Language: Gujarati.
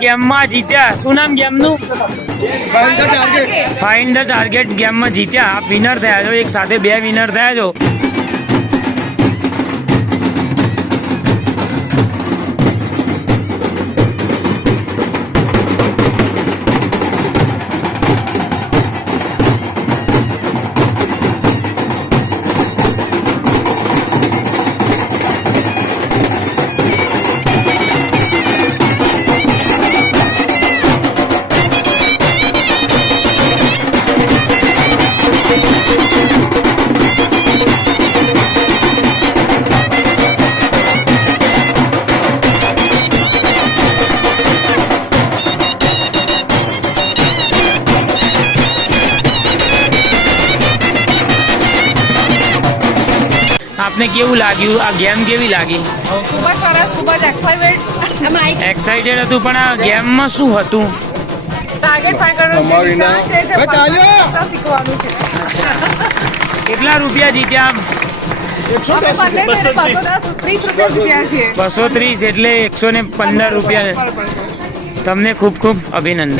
ગેમમાં જીત્યા. શું નામ ગેમનું? ફાઇન્ડ ધ ટાર્ગેટ ગેમમાં જીત્યા. આપ વિનર થયા છો. એક સાથે 2 વિનર થયા છો. આપને કેવું લાગ્યું? આ ગેમ કેવી લાગી? ખૂબ જ સરસ, ખૂબ જ એક્સાઇટેડ હતું, પણ આ ગેમમાં શું હતું? ટાર્ગેટ ફાઇન્ડ કરવાનું શીખવાનું છે. અચ્છા, કેટલા રૂપિયા જીત્યા? 230 રૂપિયા છે. 230 એટલે 115 રૂપિયા. તમને ખૂબ ખૂબ અભિનંદન.